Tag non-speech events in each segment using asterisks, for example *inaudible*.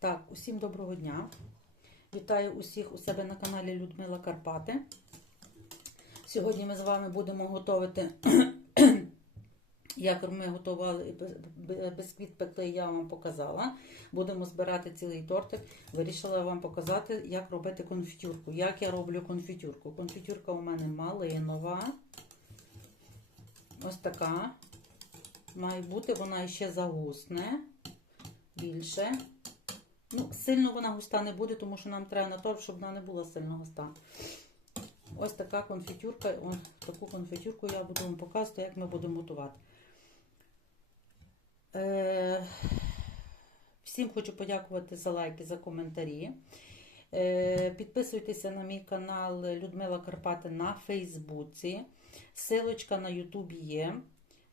Так, усім доброго дня. Вітаю усіх у себе на каналі Людмила Карпати. Сьогодні ми з вами будемо готувати, *clears throat* як ми готували і без- б- пекли, я вам показала. Будемо збирати цілий тортик. Вирішила вам показати, як робити конфітюрку. Як я роблю конфітюрку. Конфітюрка у мене малинова. Ось така. Має бути, вона ще загусне більше. Ну, сильно вона густа не буде, тому що нам треба на торт, щоб вона не була сильно густа. Ось така конфітюрка. Ось таку конфітюрку я буду вам показувати, як ми будемо готувати. Е, всім хочу подякувати за лайки, за коментарі. Е, підписуйтеся на мій канал Людмила Карпати на Фейсбуці. Силочка на Ютубі є.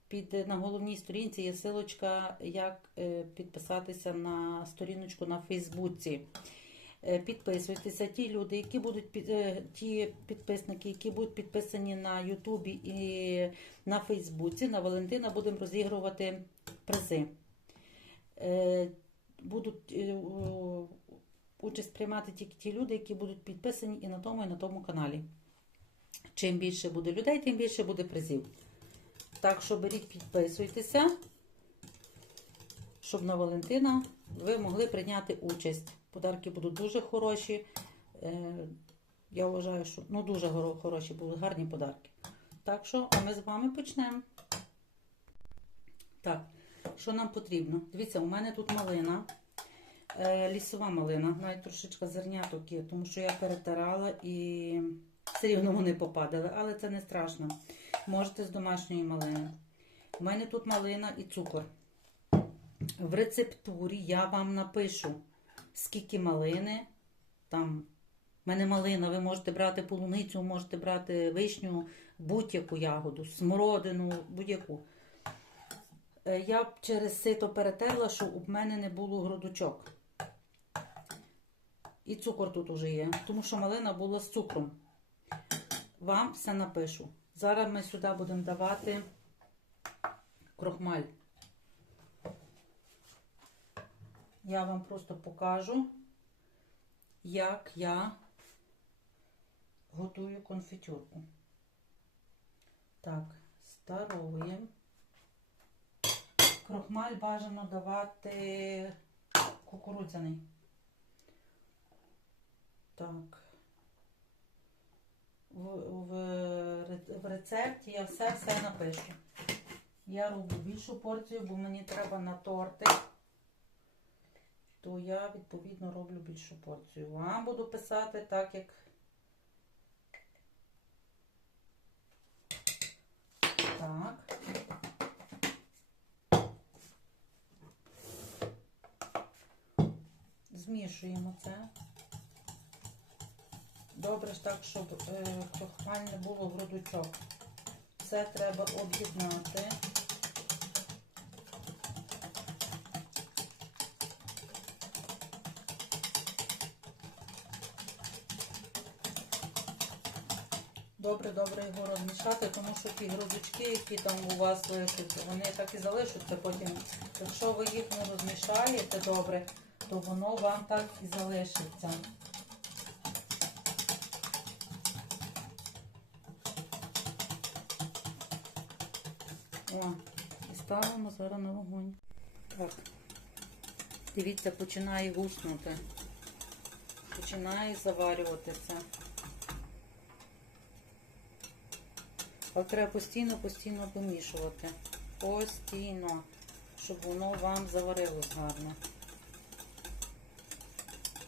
Під, на головній сторінці є силочка, як е, підписатися на сторіночку на Фейсбуці. Е, Підписуйтеся. Ті люди, які будуть е, ті підписники, які будуть підписані на Ютубі і на Фейсбуці, на Валентина будемо розігрувати призи. Е, Будуть е, участь приймати тільки ті люди, які будуть підписані і на тому, і на тому каналі. Чим більше буде людей, тим більше буде призів. Так що беріть, підписуйтеся, щоб на Валентина ви могли прийняти участь. Подарки будуть дуже хороші. Е, Я вважаю, що ну, дуже хороші будуть гарні подарки. Так що, а ми з вами почнемо. Так, що нам потрібно? Дивіться, у мене тут малина, е, лісова малина, навіть трошечка зерняток є, тому що я перетирала і все рівно вони попадали, але це не страшно. Можете з домашньої малини. У мене тут малина і цукор. В рецептурі я вам напишу, скільки малини. Там в мене малина, ви можете брати полуницю, можете брати вишню, будь-яку ягоду, смородину, будь-яку. Е, Я через сито перетерла, щоб у мене не було грудочок. І цукор тут уже є, тому що малина була з цукром. Вам все напишу. Зараз ми сюди будемо давати крохмаль. Я вам просто покажу, як я готую конфітюрку. Так, старуємо. Крохмаль бажано давати кукурудзяний. Так. В, в, в рецепті я все-все напишу. Я роблю більшу порцію, бо мені треба на торти. То я, відповідно, роблю більшу порцію. Вам буду писати так, як. Так. Змішуємо це. Добре так, щоб е, крохмаль не було грудочок. Все треба об'єднати. Добре, добре його розмішати, тому що ті грудочки, які там у вас лишаться, вони так і залишаться потім. Якщо ви їх не розмішаєте добре, то воно вам так і залишиться. О, і ставимо зараз на вогонь. Так. Дивіться, починає гуснути. Починає заварюватися. Але треба постійно, постійно помішувати. Постійно, щоб воно вам заварилось гарно.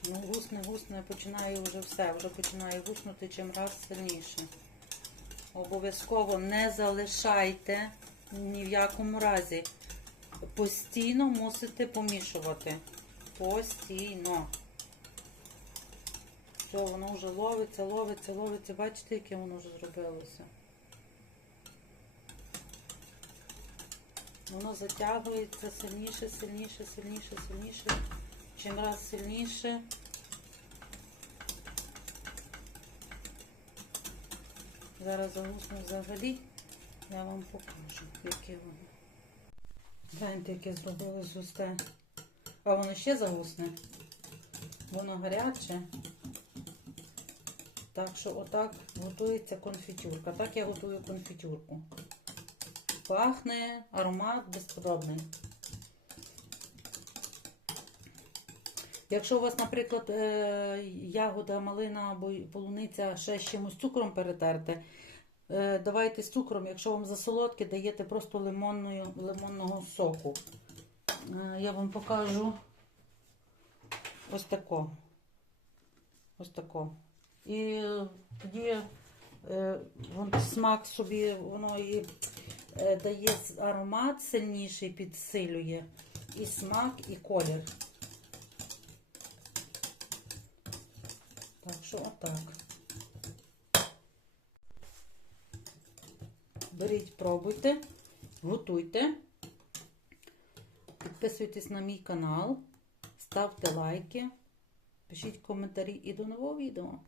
Ну, гусне, гусне, починає вже все, вже починає гуснути чим раз сильніше. Обов'язково не залишайте ні в якому разі. Постійно мусите помішувати. Постійно. Все, воно вже ловиться, ловиться, ловиться. Бачите, яке воно вже зробилося. Воно затягується сильніше, сильніше, сильніше, сильніше. Чим раз сильніше. Зараз загусну взагалі. Я вам покажу, яке воно. Гляньте, яке зробилось густе. А воно ще загусне. Воно гаряче. Так що отак готується конфітюрка. Так я готую конфітюрку. Пахне, аромат безподобний. Якщо у вас, наприклад, е, ягода, малина або полуниця ще з чимось цукром перетерте, давайте з цукром. Якщо вам засолодке, даєте просто лимонною, лимонного соку. Е, Я вам покажу ось тако. Ось тако. І е, тоді е, смак собі, воно і е, дає аромат сильніший, підсилює. І смак, і колір. Так що отак. Беріть, пробуйте, готуйте. Підписуйтесь на мій канал, ставте лайки, пишіть коментарі і до нового відео.